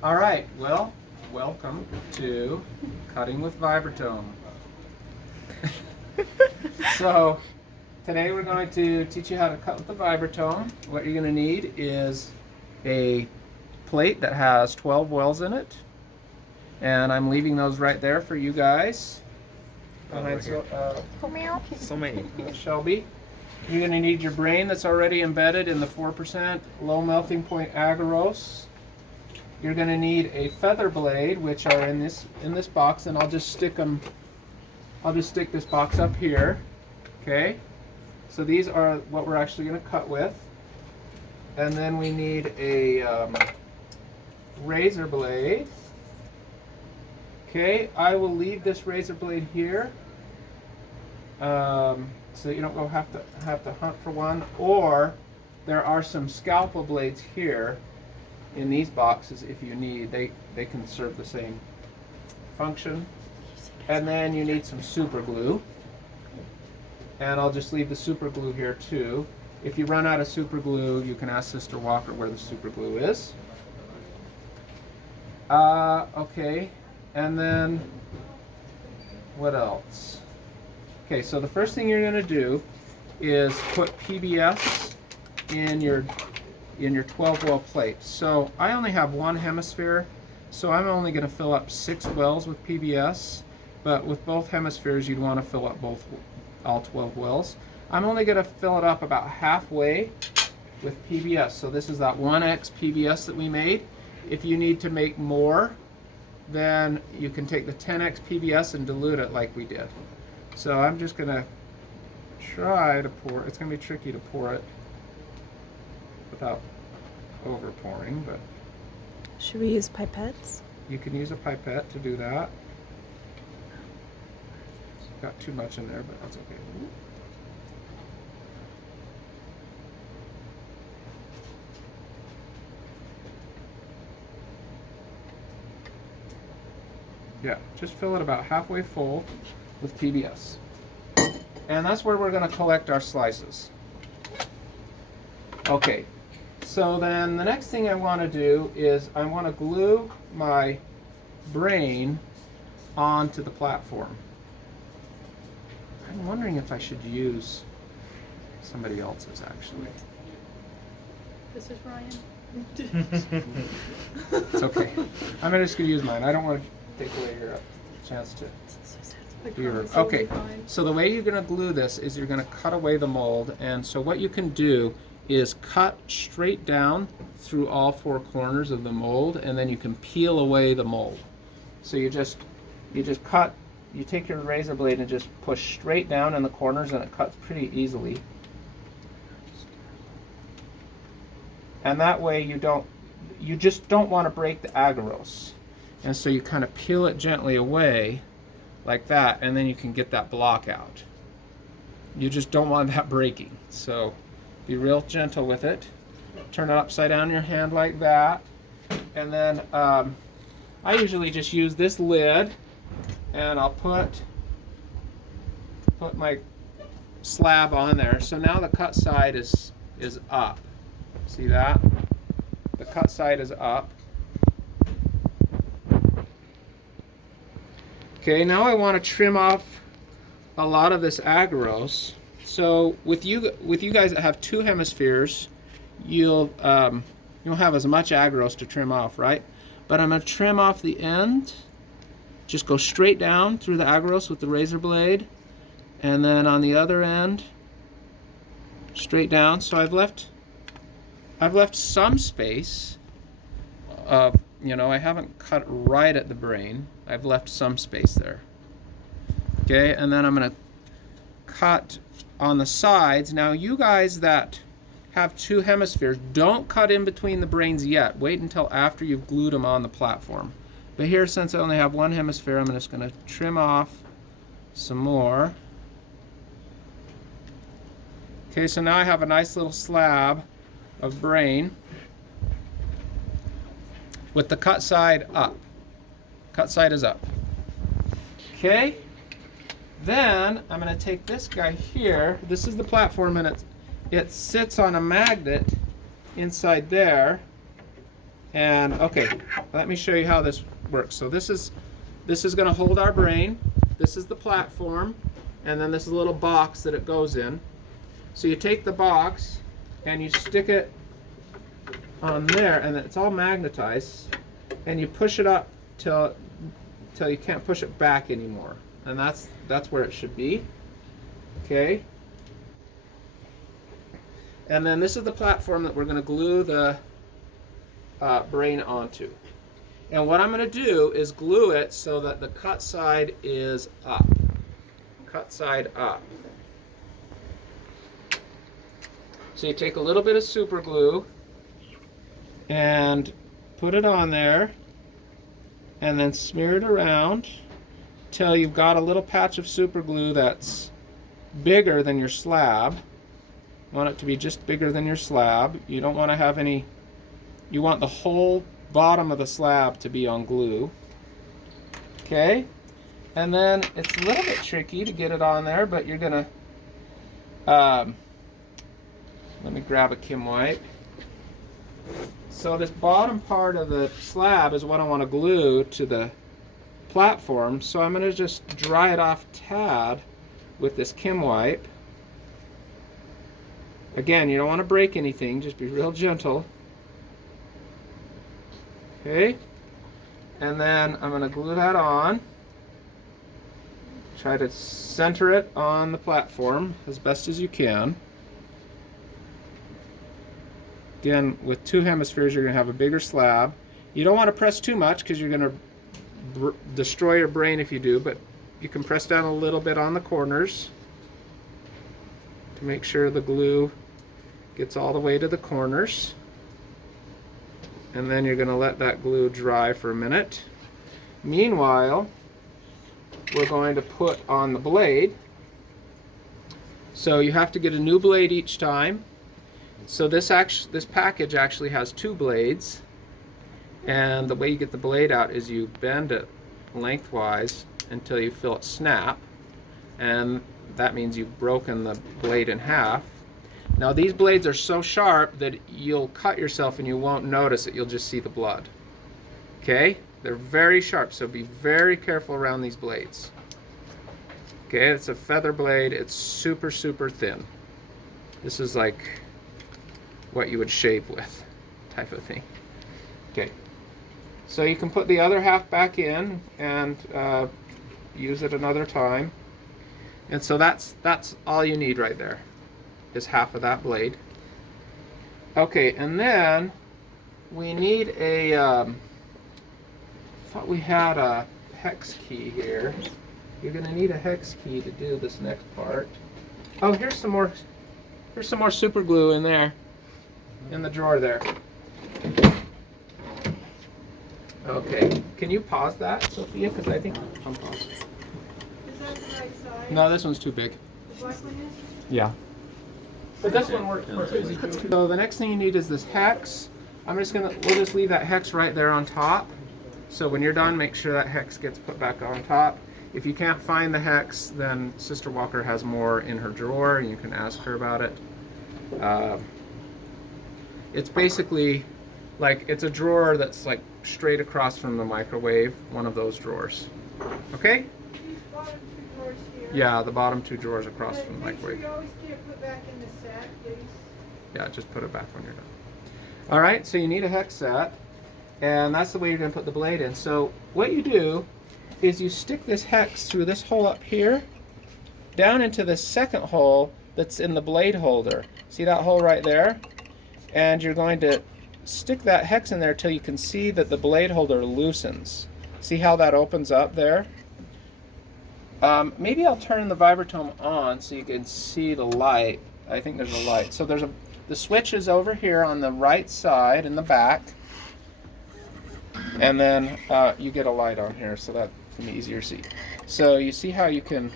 All right, well, welcome to Cutting with Vibratome. So, today we're going to teach you how to cut with the vibratome. What you're going to need is a plate that has 12 wells in it. And I'm leaving those right there for you guys. Behind So many. Shelby. You're going to need your brain that's already embedded in the 4% low melting point agarose. You're going to need a feather blade, which are in this box, and I'll just stick this box up here. Okay? So these are what we're actually going to cut with. And then we need a razor blade. Okay, I will leave this razor blade here, so that you don't go have to hunt for one. Or there are some scalpel blades here in these boxes if you need. They can serve the same function. And then you need some super glue. And I'll just leave the super glue here too. If you run out of super glue, you can ask Sister Walker where the super glue is. Okay. And then, what else? Okay, so the first thing you're going to do is put PBS in your 12 well plate. So I only have one hemisphere, so I'm only going to fill up 6 wells with PBS. But with both hemispheres, you'd want to fill up all 12 wells. I'm only going to fill it up about halfway with PBS. So this is that 1x PBS that we made. If you need to make more, then you can take the 10x PBS and dilute it like we did. So I'm just going to try to pour. It's going to be tricky to pour it without over pouring, but should we use pipettes? you can use a pipette to do that. Got too much in there, but that's okay. Yeah, just fill it about halfway full with PBS. And that's where we're going to collect our slices. Okay, so then the next thing I want to do is I want to glue my brain onto the platform. I'm wondering if I should use somebody else's actually. This is Ryan. It's okay. I'm just going to use mine. I don't want to take away your chance to do your. Okay, so the way you're going to glue this is you're going to cut away the mold, and so what you can do is cut straight down through all 4 corners of the mold, and then you can peel away the mold. So you just cut. You take your razor blade and just push straight down in the corners, and it cuts pretty easily. And that way you just don't want to break the agarose. And so you kind of peel it gently away like that, and then you can get that block out. You just don't want that breaking. So be real gentle with it. Turn it upside down in your hand like that. And then I usually just use this lid, and I'll put my slab on there. So now the cut side is up. See that? The cut side is up. Okay, now I want to trim off a lot of this agarose. So with you guys that have 2 hemispheres, you'll have as much agarose to trim off, right? But I'm going to trim off the end. Just go straight down through the agarose with the razor blade, and then on the other end, straight down. So I've left some space of, I haven't cut right at the brain. I've left some space there. Okay, and then I'm going to cut on the sides. Now you guys that have 2 hemispheres, don't cut in between the brains yet. Wait until after you've glued them on the platform. But here, since I only have 1 hemisphere, I'm just going to trim off some more. Okay, so now I have a nice little slab of brain with the cut side up. Cut side is up. Okay, then I'm going to take this guy here. This is the platform, and it sits on a magnet inside there, And okay, let me show you how this works. So this is going to hold our brain. This is the platform, and then this is a little box that it goes in. So you take the box and you stick it on there, and it's all magnetized, and you push it up till you can't push it back anymore, and that's where it should be. Okay. And then this is the platform that we're going to glue the brain onto. And what I'm going to do is glue it so that the cut side is up. Cut side up. So you take a little bit of super glue and put it on there, and then smear it around till you've got a little patch of super glue that's bigger than your slab. You want it to be just bigger than your slab. You don't want to have any, you want the whole bottom of the slab to be on glue. Okay, and then it's a little bit tricky to get it on there, but you're gonna let me grab a Kim wipe. So this bottom part of the slab is what I want to glue to the platform, so I'm going to just dry it off tad with this Kim wipe. Again, you don't want to break anything, just be real gentle. Okay, and then I'm going to glue that on. Try to center it on the platform as best as you can. Again, with two hemispheres, you're going to have a bigger slab. You don't want to press too much because you're going to destroy your brain if you do, but you can press down a little bit on the corners to make sure the glue gets all the way to the corners. And then you're going to let that glue dry for a minute. Meanwhile, we're going to put on the blade. So you have to get a new blade each time. So this package actually has two blades, and the way you get the blade out is you bend it lengthwise until you feel it snap, and that means you've broken the blade in half. Now these blades are so sharp that you'll cut yourself and you won't notice it, you'll just see the blood. Okay? They're very sharp, so be very careful around these blades. Okay, it's a feather blade, it's super, super thin. This is like what you would shave with, type of thing. Okay, so you can put the other half back in and use it another time. And so that's all you need right there, is half of that blade. Okay, and then we need a, I thought we had a hex key here. You're gonna need a hex key to do this next part. Oh, here's some more super glue in there, in the drawer there. Okay, can you pause that, Sophia? Because I think I'm pausing. Is that the right size? No, this one's too big. The black one is? Yeah. But this one works easy too. So the next thing you need is this hex. We'll just leave that hex right there on top. So when you're done, make sure that hex gets put back on top. If you can't find the hex, then Sister Walker has more in her drawer, and you can ask her about it. It's basically like, it's a drawer that's like straight across from the microwave, one of those drawers. Okay? These bottom two drawers here. Yeah, the bottom two drawers across from the Make sure microwave. you always get it put back in the set, please. Yeah, just put it back when you're done. All right, so you need a hex set, and that's the way you're going to put the blade in. So what you do is you stick this hex through this hole up here, down into the second hole that's in the blade holder. See that hole right there? And you're going to stick that hex in there till you can see that the blade holder loosens. See how that opens up there? Maybe I'll turn the vibratome on so you can see the light. I think there's a light. So the switch is over here on the right side in the back, and then you get a light on here, so that can be easier to see. So you see how you can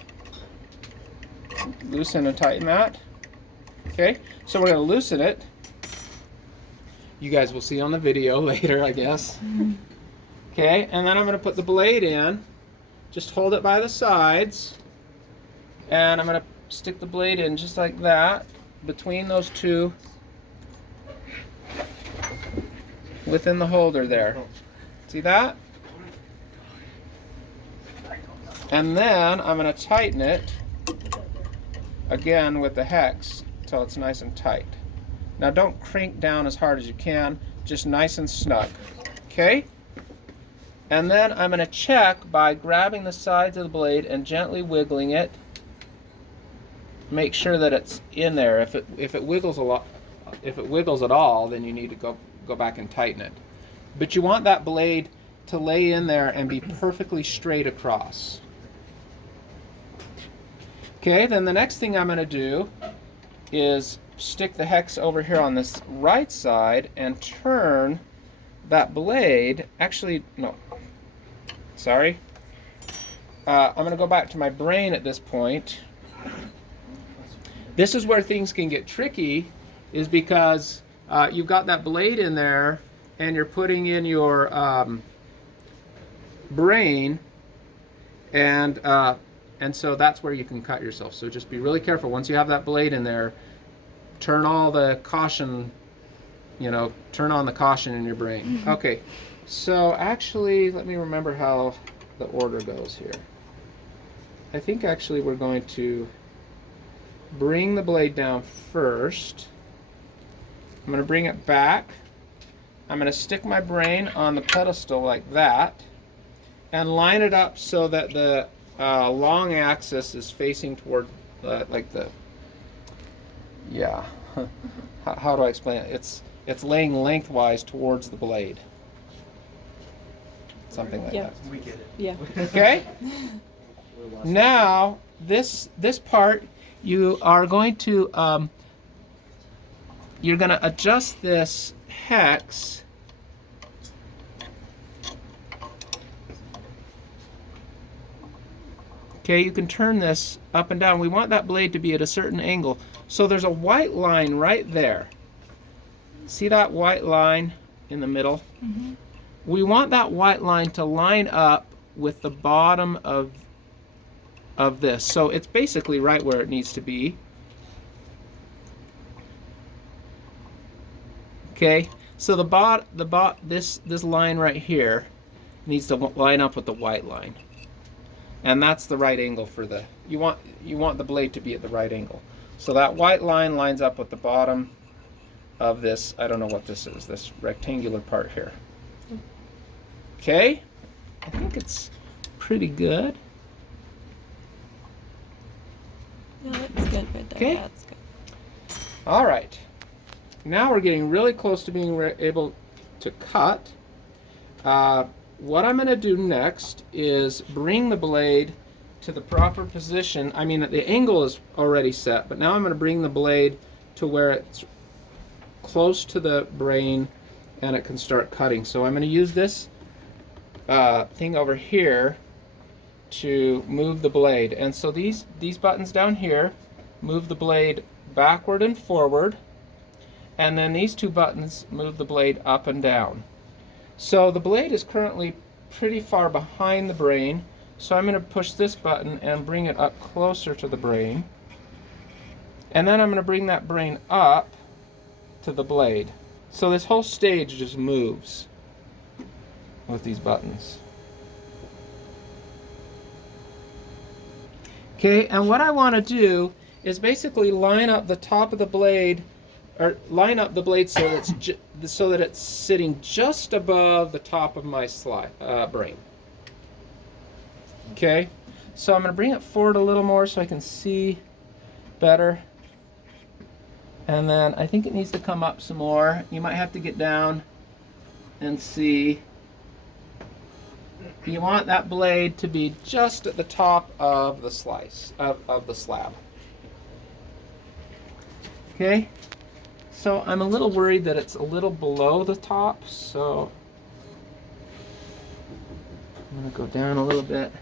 loosen and tighten that? Okay, so we're going to loosen it. You guys will see on the video later, I guess. Okay, and then I'm going to put the blade in. Just hold it by the sides, and I'm going to stick the blade in just like that between those two. within the holder there. See that? And then I'm going to tighten it again with the hex until it's nice and tight. Now don't crank down as hard as you can, just nice and snug. Okay? And then I'm going to check by grabbing the sides of the blade and gently wiggling it. Make sure that it's in there. If it wiggles a lot, if it wiggles at all, then you need to go back and tighten it. But you want that blade to lay in there and be perfectly straight across. Okay, then the next thing I'm going to do is stick the hex over here on this right side and turn that blade, actually, no, sorry. I'm going to go back to my brain at this point. This is where things can get tricky, is because you've got that blade in there and you're putting in your brain, and so that's where you can cut yourself. So just be really careful. Once you have that blade in there, turn all the caution, turn on the caution in your brain. Okay, so actually, let me remember how the order goes here. I think actually we're going to bring the blade down first. I'm going to bring it back. I'm going to stick my brain on the pedestal like that and line it up so that the long axis is facing toward like the, yeah, how do I explain it? It's laying lengthwise towards the blade. Something like that. We get it. Yeah. Okay? Now, this part, you are going to, you're going to adjust this hex Okay, you can turn this up and down. We want that blade to be at a certain angle. So there's a white line right there. See that white line in the middle? Mm-hmm. We want that white line to line up with the bottom of this. So it's basically right where it needs to be. Okay, so this line right here needs to line up with the white line. And that's the right angle for the, you want the blade to be at the right angle. So that white line lines up with the bottom of this, I don't know what this is, this rectangular part here. Okay, I think it's pretty good. Yeah, that's good right there. Okay. That's good. All right, now we're getting really close to being able to cut. What I'm going to do next is bring the blade to the proper position. I mean, the angle is already set, but now I'm going to bring the blade to where it's close to the brain and it can start cutting. So I'm going to use this thing over here to move the blade. And so these buttons down here move the blade backward and forward, and then these two buttons move the blade up and down. So the blade is currently pretty far behind the brain, so I'm going to push this button and bring it up closer to the brain. And then I'm going to bring that brain up to the blade. So this whole stage just moves with these buttons. Okay, and what I want to do is basically line up the top of the blade, or line up the blade so that it's sitting just above the top of my brain. Okay, so I'm going to bring it forward a little more so I can see better. And then I think it needs to come up some more. You might have to get down and see. You want that blade to be just at the top of the slice, of the slab. Okay? So I'm a little worried that it's a little below the top, so I'm going to go down a little bit.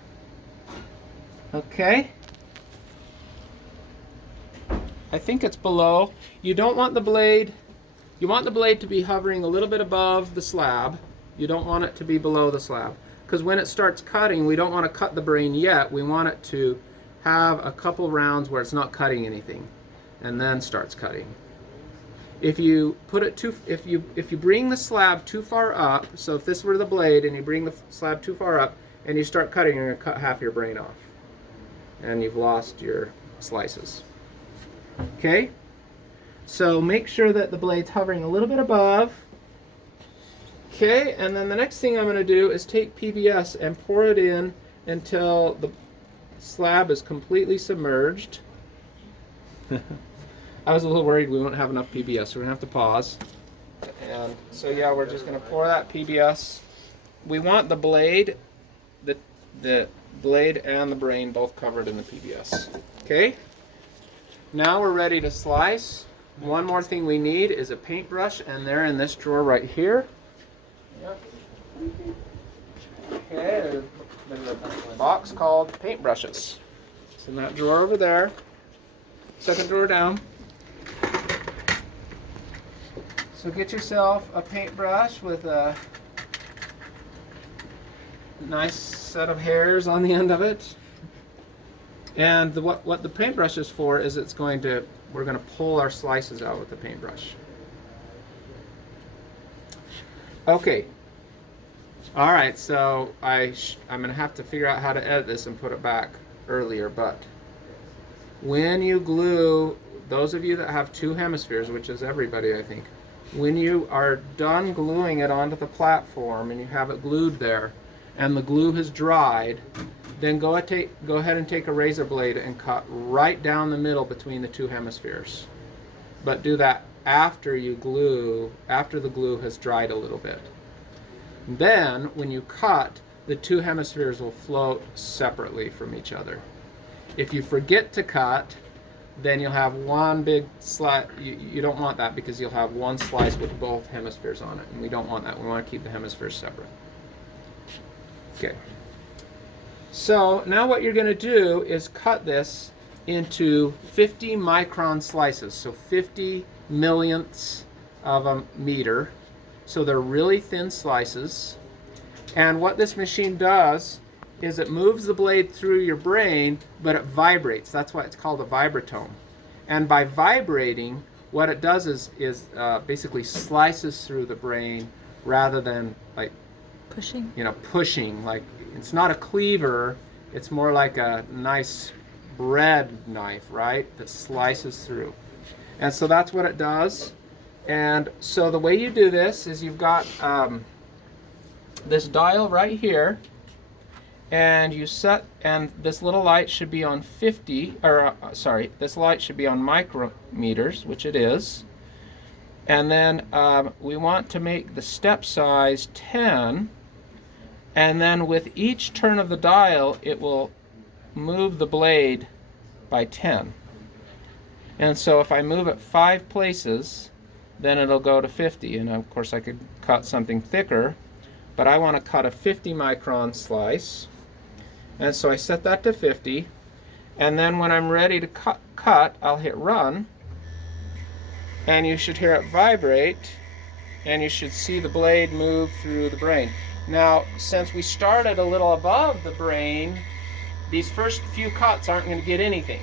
Okay? I think it's below. You don't want the blade, you want the blade to be hovering a little bit above the slab. You don't want it to be below the slab. Because when it starts cutting, we don't want to cut the brain yet. We want it to have a couple rounds where it's not cutting anything, and then starts cutting. If you put it if you bring the slab too far up, so if this were the blade and you bring the slab too far up and you start cutting, you're going to cut half your brain off, and you've lost your slices. Okay, so make sure that the blade's hovering a little bit above. Okay, and then the next thing I'm going to do is take PBS and pour it in until the slab is completely submerged. I was a little worried we won't have enough PBS, so we're going to have to pause. And so yeah, we're just going to pour that PBS. We want the blade, the blade and the brain both covered in the PBS. Okay? Now we're ready to slice. One more thing we need is a paintbrush, and they're in this drawer right here. Yep. Okay, there's a box called paintbrushes. It's in that drawer over there. Second drawer down. So get yourself a paintbrush with a nice set of hairs on the end of it. And what the paintbrush is for is we're going to pull our slices out with the paintbrush. Okay. All right, so I'm going to have to figure out how to edit this and put it back earlier, but when you glue, those of you that have two hemispheres, which is everybody, I think, when you are done gluing it onto the platform and you have it glued there and the glue has dried, then go ahead and take a razor blade and cut right down the middle between the two hemispheres. But do that after the glue has dried a little bit. Then when you cut, the two hemispheres will float separately from each other. If you forget to cut, then you'll have one big slice. You don't want that, because you'll have one slice with both hemispheres on it, and we don't want that. We want to keep the hemispheres separate. Okay. So now what you're going to do is cut this into 50 micron slices, so 50 millionths of a meter. So they're really thin slices. And what this machine does is it moves the blade through your brain, but it vibrates. That's why it's called a vibratome. And by vibrating, what it does is basically slices through the brain rather than like Pushing. Pushing. Like, it's not a cleaver, it's more like a nice bread knife, right? That slices through. And so that's what it does. And so the way you do this is you've got this dial right here, and this little light should be on 50, this light should be on micrometers, which it is. And then we want to make the step size 10, and then with each turn of the dial, it will move the blade by 10. And so if I move it 5 places, then it'll go to 50. And of course I could cut something thicker, but I want to cut a 50 micron slice. And so I set that to 50, and then when I'm ready to cut, I'll hit run, and you should hear it vibrate, and you should see the blade move through the brain. Now, since we started a little above the brain, these first few cuts aren't going to get anything.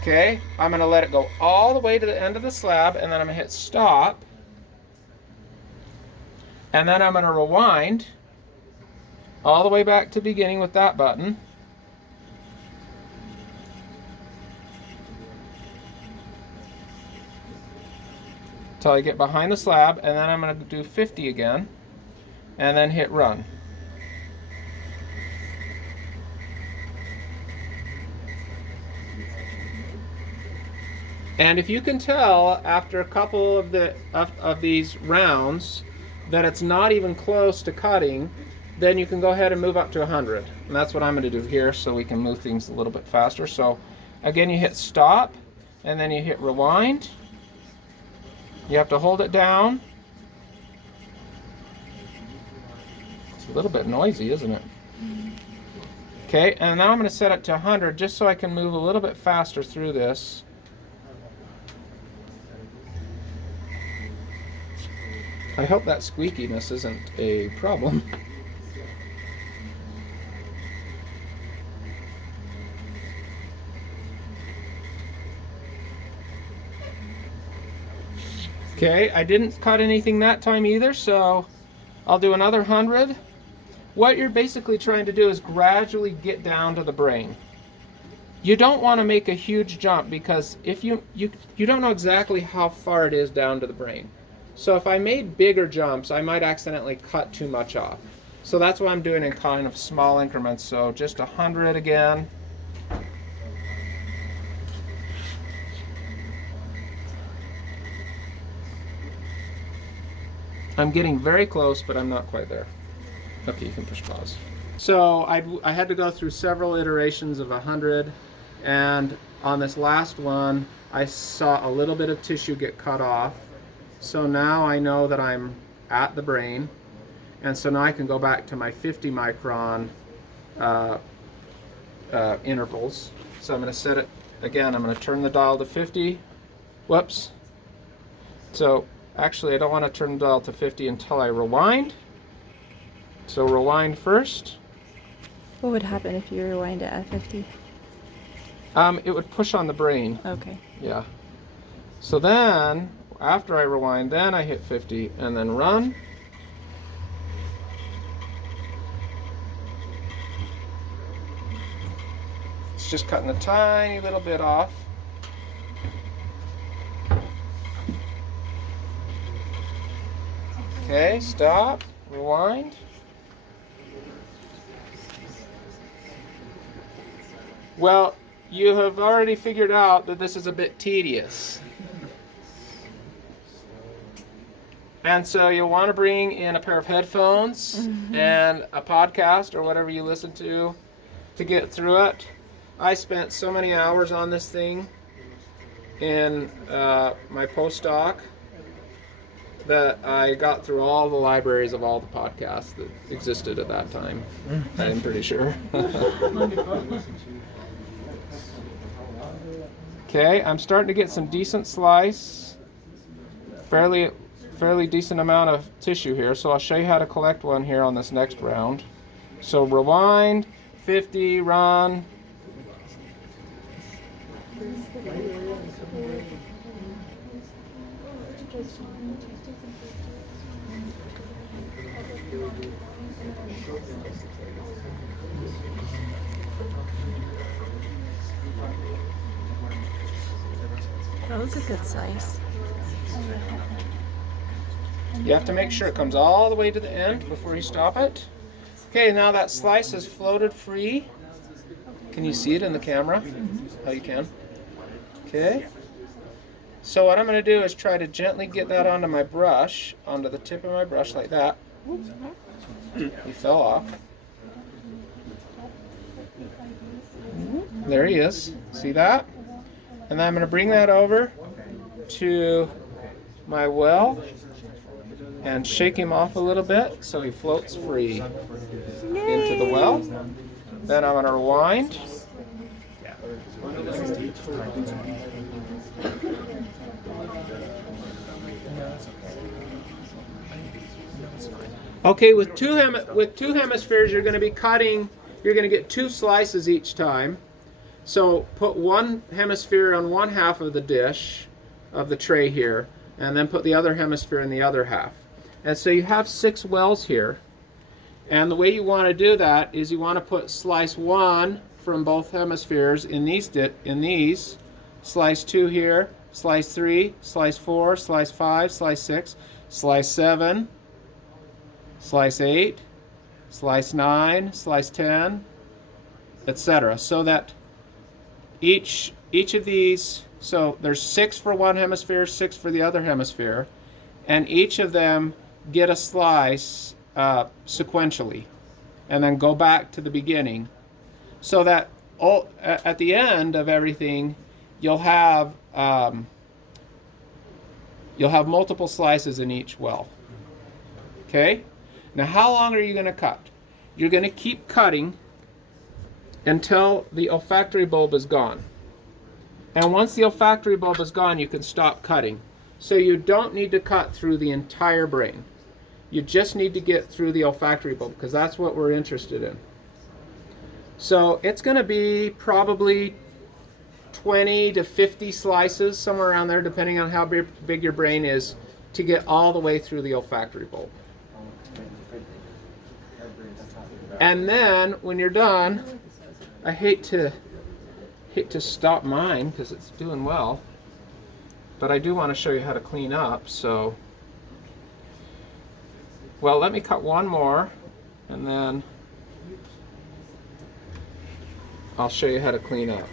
Okay, I'm going to let it go all the way to the end of the slab, and then I'm going to hit stop, and then I'm going to rewind all the way back to the beginning with that button. Until I get behind the slab, and then I'm going to do 50 again, and then hit run. And if you can tell after a couple of these rounds that it's not even close to cutting, then you can go ahead and move up to 100. And that's what I'm going to do here, so we can move things a little bit faster. So again, you hit stop, and then you hit rewind. You have to hold it down. It's a little bit noisy, isn't it? Okay, and now I'm going to set it to 100 just so I can move a little bit faster through this. I hope that squeakiness isn't a problem. Okay, I didn't cut anything that time either, so I'll do another 100. What you're basically trying to do is gradually get down to the brain. You don't want to make a huge jump because if you don't know exactly how far it is down to the brain. So if I made bigger jumps, I might accidentally cut too much off. So that's what I'm doing in kind of small increments. So just 100 again. I'm getting very close, but I'm not quite there. Okay, you can push pause. So I had to go through several iterations of 100, and on this last one, I saw a little bit of tissue get cut off. So now I know that I'm at the brain, and so now I can go back to my 50 micron intervals. So I'm going to set it, again, I'm going to turn the dial to 50. Whoops. So actually, I don't want to turn the dial to 50 until I rewind. So rewind first. What would happen if you rewind it at 50? It would push on the brain. Okay. Yeah. So then, after I rewind, then I hit 50 and then run. It's just cutting a tiny little bit off. Okay, stop, rewind. Well, you have already figured out that this is a bit tedious. And so you'll want to bring in a pair of headphones and a podcast or whatever you listen to get through it. I spent so many hours on this thing in my postdoc that I got through all the libraries of all the podcasts that existed at that time. I'm pretty sure. Okay, I'm starting to get some decent slice, fairly decent amount of tissue here, so I'll show you how to collect one here on this next round. So rewind, 50, run. That was a good slice. You have to make sure it comes all the way to the end before you stop it. Okay, now that slice has floated free. Can you see it in the camera? Oh, you can. Okay. So what I'm going to do is try to gently get that onto my brush, onto the tip of my brush like that. He fell off. There he is. See that? And then I'm going to bring that over to my well and shake him off a little bit so he floats free into the well. Then I'm going to rewind. Okay, with two hemispheres, you're going to be cutting. You're going to get two slices each time. So put one hemisphere on one half of the dish, of the tray here, and then put the other hemisphere in the other half. And so you have 6 wells here. And the way you want to do that is you want to put slice 1 from both hemispheres in these, slice 2 here, slice 3, slice 4, slice 5, slice 6, slice 7, slice 8, slice 9, slice 10, etc. So that each of these, so there's 6 for one hemisphere, 6 for the other hemisphere, and each of them get a slice sequentially, and then go back to the beginning, so that at the end of everything, you'll have multiple slices in each well. Okay? Now, how long are you going to cut? You're going to keep cutting until the olfactory bulb is gone. And once the olfactory bulb is gone, you can stop cutting. So you don't need to cut through the entire brain. You just need to get through the olfactory bulb, because that's what we're interested in. So it's going to be probably 20 to 50 slices, somewhere around there, depending on how big your brain is to get all the way through the olfactory bulb. And then when you're done, I hate to stop mine because it's doing well, but I do want to show you how to clean up. So, well, let me cut one more and then I'll show you how to clean up.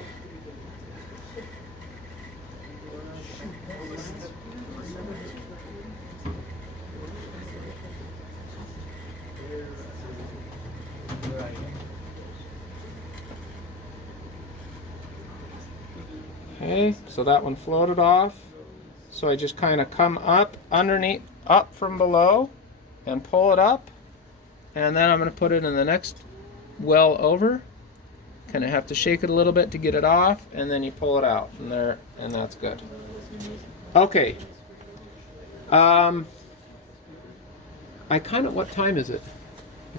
Okay, so that one floated off. So I just kind of come up underneath, up from below, and pull it up. And then I'm going to put it in the next well over. Kind of have to shake it a little bit to get it off, and then you pull it out, and there, and that's good. Okay. I kind of, what time is it?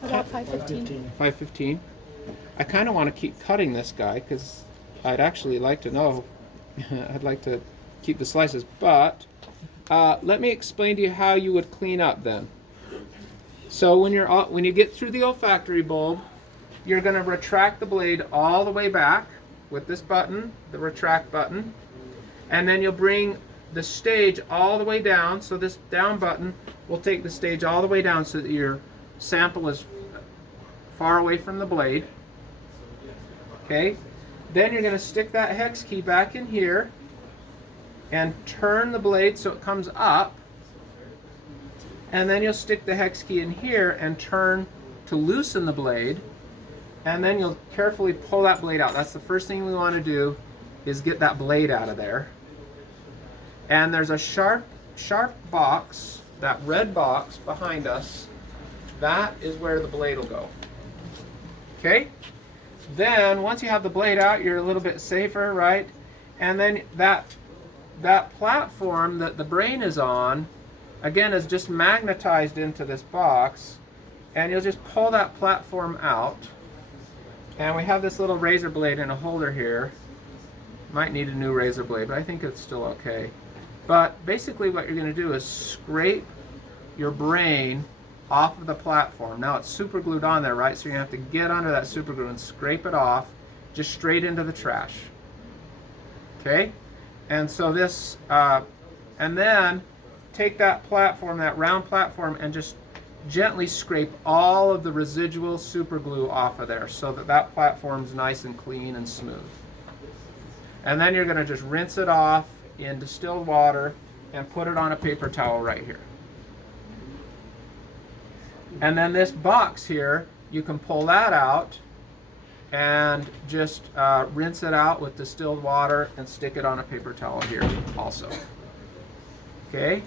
About 5:15. 5:15. I kind of want to keep cutting this guy because I'd actually like to know. I'd like to keep the slices, but let me explain to you how you would clean up then. So when you get through the olfactory bulb, you're going to retract the blade all the way back with this button, the retract button, and then you'll bring the stage all the way down. So this down button will take the stage all the way down so that your sample is far away from the blade. Okay. Then you're going to stick that hex key back in here and turn the blade so it comes up. And then you'll stick the hex key in here and turn to loosen the blade. And then you'll carefully pull that blade out. That's the first thing we want to do, is get that blade out of there. And there's a sharp box, that red box behind us. That is where the blade will go. Okay? Then once you have the blade out, you're a little bit safer, right? And then that platform that the brain is on, again, is just magnetized into this box, and you'll just pull that platform out. And we have this little razor blade in a holder here. Might need a new razor blade, but I think it's still okay. But basically what you're going to do is scrape your brain off of the platform. Now it's super glued on there, right? So you're going to have to get under that super glue and scrape it off just straight into the trash. Okay? And so this, and then take that platform, that round platform, and just gently scrape all of the residual super glue off of there so that that platform's nice and clean and smooth. And then you're going to just rinse it off in distilled water and put it on a paper towel right here. And then this box here, you can pull that out and just rinse it out with distilled water and stick it on a paper towel here also. Okay?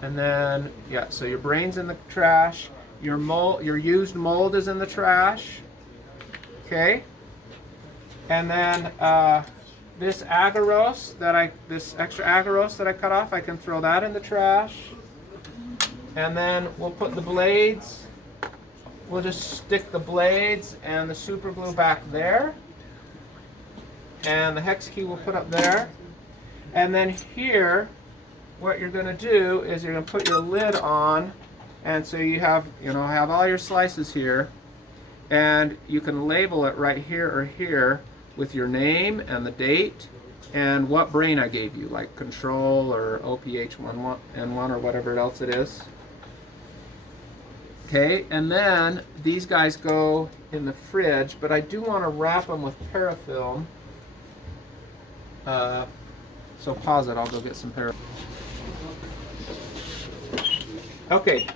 And then, yeah, so your brain's in the trash, your used mold is in the trash. Okay? And then this agarose this extra agarose that I cut off, I can throw that in the trash. And then we'll put the blades, we'll just stick the blades and the super glue back there. And the hex key we'll put up there. And then here, what you're going to do is you're going to put your lid on, and so you have all your slices here, and you can label it right here or here with your name and the date and what brain I gave you, like control or OPH1N1 or whatever else it is. Okay, and then these guys go in the fridge, but I do want to wrap them with parafilm. So pause it, I'll go get some parafilm. Okay,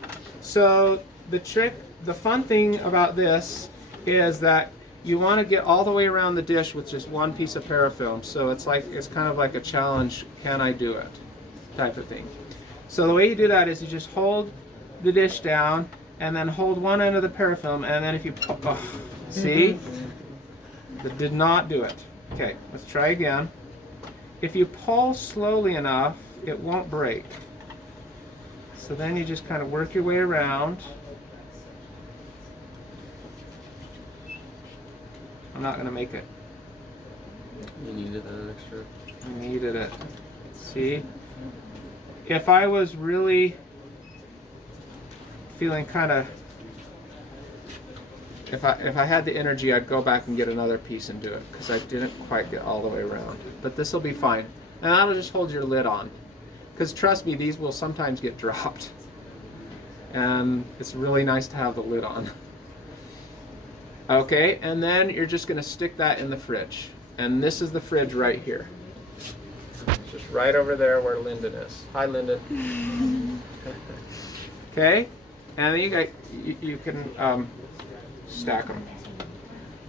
so the fun thing about this is that you want to get all the way around the dish with just one piece of parafilm. So it's kind of like a challenge, can I do it type of thing. So the way you do that is you just hold the dish down and then hold one end of the parafilm, and then if you see, that did not do it. Okay, let's try again. If you pull slowly enough, it won't break. So then you just kind of work your way around. I'm not going to make it. You needed that extra. I needed it. See? if I was really feeling kind of, if I had the energy, I'd go back and get another piece and do it, because I didn't quite get all the way around. But this will be fine. And that'll just hold your lid on. Because trust me, these will sometimes get dropped. And it's really nice to have the lid on. Okay, and then you're just going to stick that in the fridge. And this is the fridge right here. Just right over there where Lyndon is. Hi, Lyndon. Okay, and then you can stack them.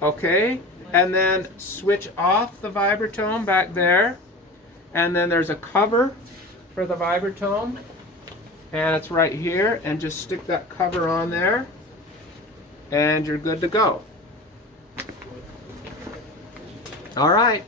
Okay, and then switch off the vibratome back there. And then there's a cover for the vibratome. And it's right here. And just stick that cover on there. And you're good to go. All right.